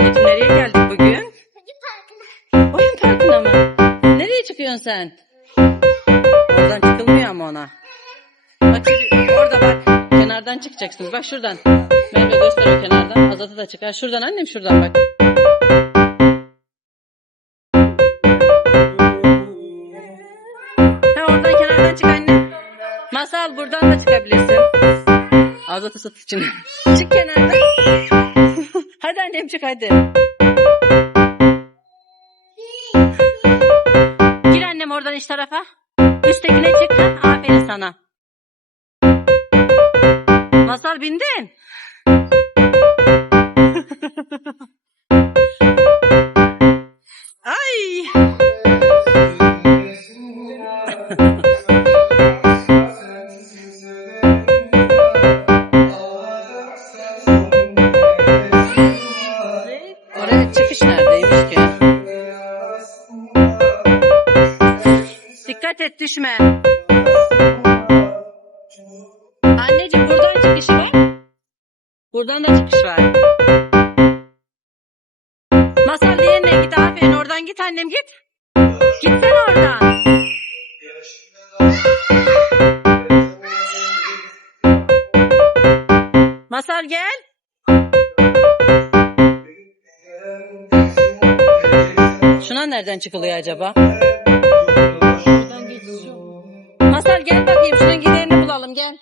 anneciğim nereye geldik bugün? Çocuk parkına. Oyun parkına mı? Nereye çıkıyorsun sen? Oradan çıkılmıyor ama ona. Bak orada bak. Kenardan çıkacaksınız. Bak şuradan. Merve göster o kenardan. Azat'ı da çıkar. Şuradan annem şuradan bak. Ha oradan kenardan çık anne. Masal buradan da çıkabilirsin. Azat'ı kenardan. Çık hadi. Gir annem oradan iç tarafa. Üsttekine çık. Ha, aferin sana. Masal bindin. Dikkat et düşme. Anneciğim buradan çıkış var. Buradan da çıkış var. Masal diğerine git aferin oradan git annem git. Gitsene oradan. Masal gel. Şuna nereden çıkılıyor acaba? Masal gel bakayım şunun giderini bulalım gel.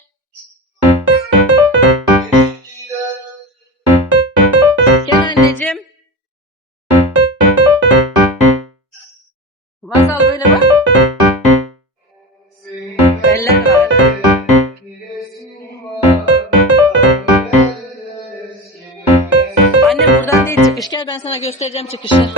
Gel anneciğim. Masal böyle bak. Eller var. Anne buradan değil çıkış. Gel ben sana göstereceğim çıkışı.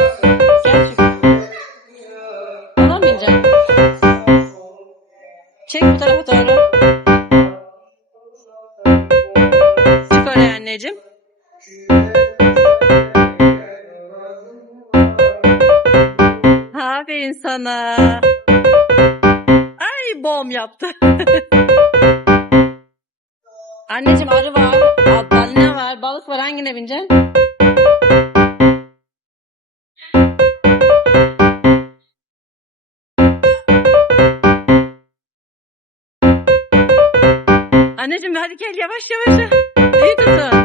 Anneciğim. Aferin sana. Ay bom yaptı. Anneciğim arı var, balina var, balık var. Hangine bineceksin? Anneciğim hadi gel yavaş yavaş. İyi tutun.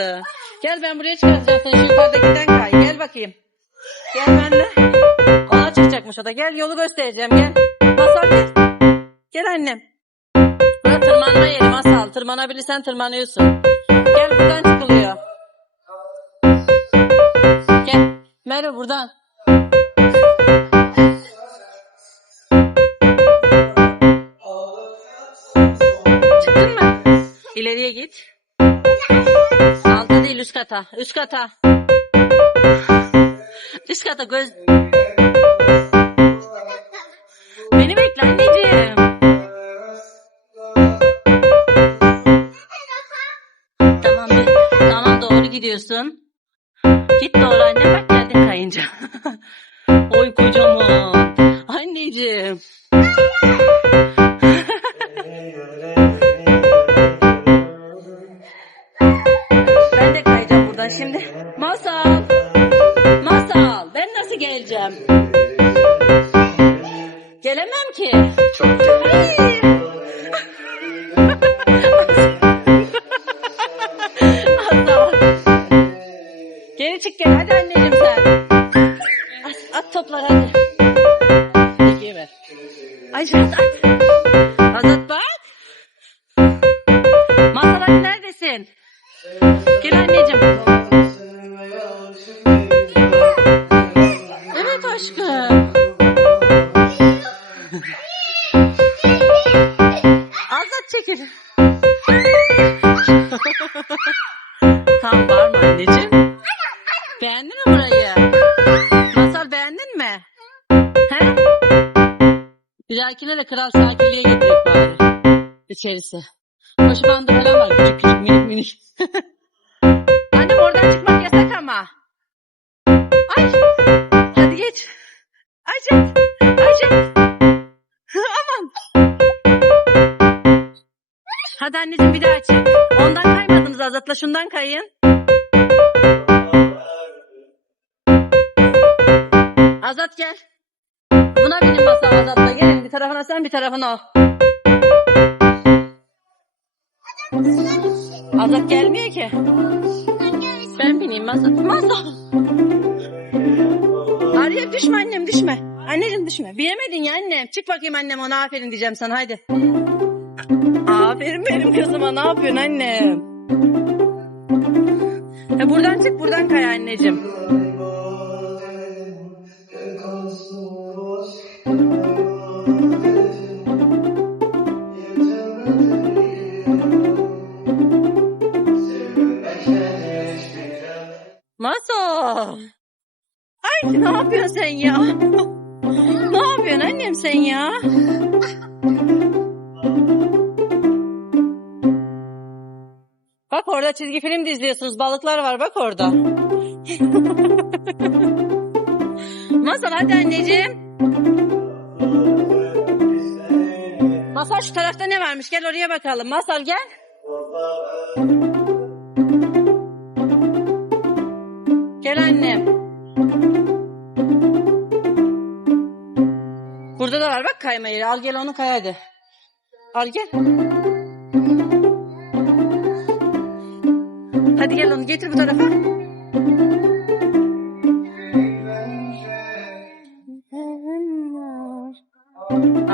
Patladı. Gel ben buraya çıkaracağım seni şu yukarıdakinden kay. Gel bakayım. Gel benimle. Ona çıkacakmış o da. Gel yolu göstereceğim gel. Masal gel. Gel annem. Burası tırmanma yeri masal. Tırmanabilirsen tırmanıyorsun. Gel buradan çıkılıyor. Gel. Merve buradan. Çıktın mı? İleriye git. Alta değil üst kata. Üst kata. Üst kata göz... Beni bekle anneciğim. Tamam tamam doğru gidiyorsun. Git doğru anne bak geldin kayınca. Oy kocaman. Anneciğim. Şimdi. Masal. Masal. Ben nasıl geleceğim? Gelemem ki. Ay. Bir dahakine de kral sakiliye getirip bari. İçerisi. Koşu bandı falan var küçük küçük minik minik. Annem oradan çıkmak yasak ama. Ay. Hadi geç. Ayşet. Ayşet. Aman. Hadi anneciğim bir daha çık. Ondan kaymadınız Azat'la şundan kayın. Azat gel. Buna binin masal Azat'la. Gelin bir tarafına sen bir tarafına o. Azat gelmiyor ki. Ben bineyim masal. Masal. Arya düşme annem düşme. Anneciğim düşme. Bilemedin ya annem. Çık bakayım annem ona aferin diyeceğim sana hadi. Aferin benim kızıma ne yapıyorsun annem? Ya buradan çık buradan kay anneciğim. Maso. Ay ne yapıyorsun sen ya? ne yapıyorsun annem sen ya? Bak orada çizgi film de izliyorsunuz. Balıklar var bak orada. Masal hadi anneciğim. Masal şu tarafta ne varmış? Gel oraya bakalım. Masal gel. Annem. Burada da var bak kayma yeri. Al gel onu kay hadi. Al gel. Hadi gel onu getir bu tarafa.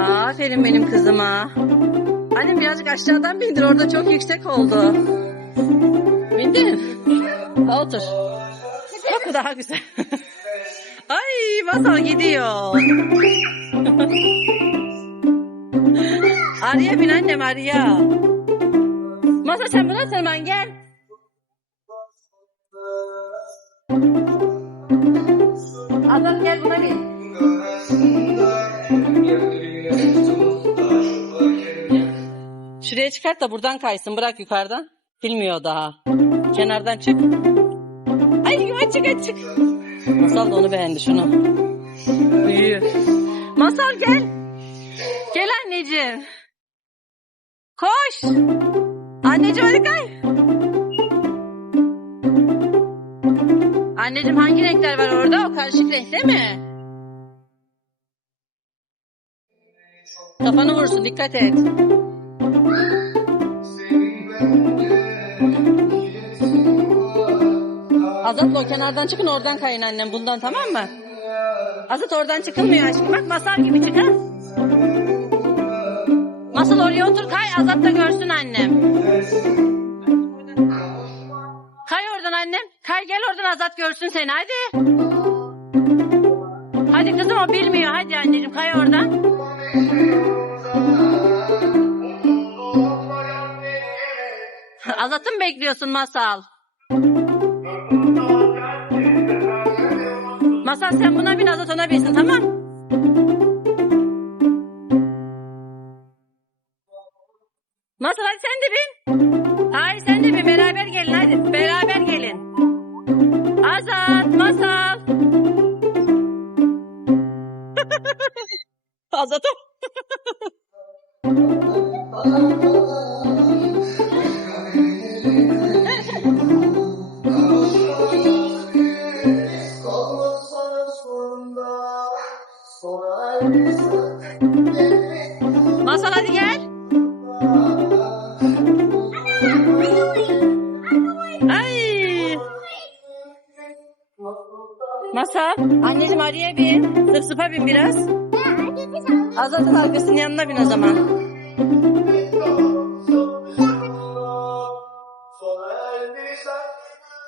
Aferin benim kızıma. Annem birazcık aşağıdan bindir. Orada çok yüksek oldu. Bindin. Otur. Daha güzel. Ay masal gidiyor. Arya bin annem Arya. Masa sen buna tırman gel. Azat gel buna bin. Şuraya çıkart da buradan kaysın. Bırak yukarıdan. Bilmiyor daha. Kenardan çık. Ay hadi çık hadi çık. Masal da onu beğendi şunu. Uyuyor. Masal gel. Gel anneciğim. Koş. Anneciğim hadi kay. Anneciğim hangi renkler var orada? O karışık renk değil mi? Kafanı vursun dikkat et. Azat o kenardan çıkın oradan kayın annem bundan tamam mı? Azat oradan çıkılmıyor aşkım. Bak masal gibi çık ha. Masal oraya otur kay Azat da görsün annem. Kay oradan annem. Kay gel oradan Azat görsün seni hadi. Hadi kızım o bilmiyor hadi anneciğim kay oradan. Azat'ı mı bekliyorsun Masal? Masal sen buna bin Azat ona binsin tamam? Masal hadi sen de bin. Hayır sen de bin beraber gelin hadi beraber gelin. Azat Masal. Azat'ım. Masal. Anneciğim araya bin. Sıp sıpa bin biraz. Azat'ın arkasının yanına bin o zaman.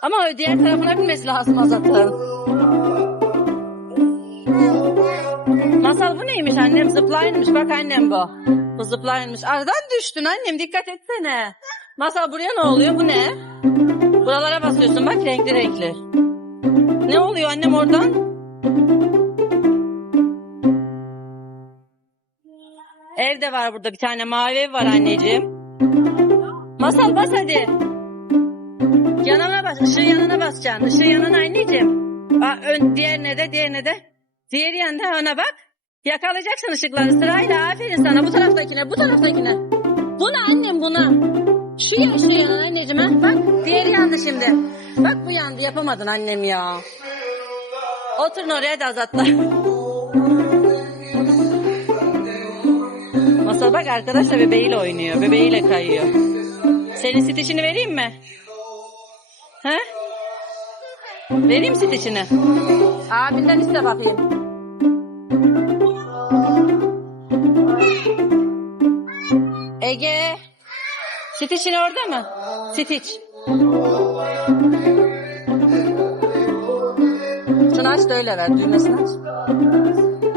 Ama diğer tarafına binmesi lazım Azat'ın. Masal bu neymiş annem? Zıplayınmış. Bak annem bu. Bu zıplayınmış. Aradan düştün annem. Dikkat etsene. Masal buraya ne oluyor? Bu ne? Buralara basıyorsun bak renkli renkli. Ne oluyor annem oradan? Ev de var burada bir tane mavi ev var anneciğim. Masal bas hadi. Yanına bas. Işığı yanına basacaksın. Işığı yanına anneciğim. Aa, ön, diğerine de diğerine de. Diğeri yanında ona bak. Yakalayacaksın ışıkları sırayla. Aferin sana bu taraftakine bu taraftakine. Buna annem buna. Niye ışığı yanan anneciğim ha? Bak diğeri yandı şimdi. Bak bu yandı yapamadın annem ya. Oturun oraya da azatla. Masal bak arkadaşla bebeğiyle oynuyor. Bebeğiyle kayıyor. Senin stitchini vereyim mi? He? Vereyim stitchini. Abinden iste bakayım. Ege. Stitch'in orada mı? Stitch. Şunu aç da öyle ver. Düğmesini aç.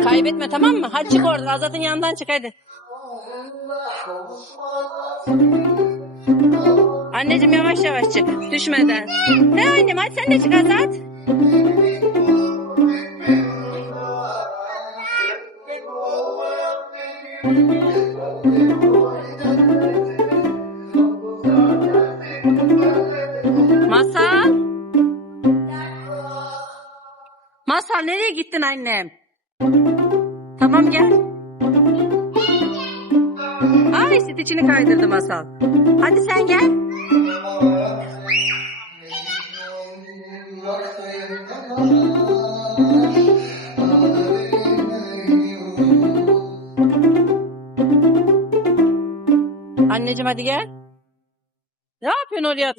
Kaybetme tamam mı? Hadi çık oradan. Azat'ın yanından çık hadi. Anneciğim yavaş yavaş çık. Düşmeden. Ne annem hadi sen de çık Azat. Gittin annem? Tamam gel. Ay stitchini kaydırdı Masal. Hadi sen gel. Anneciğim hadi gel. Ne yapıyorsun oraya?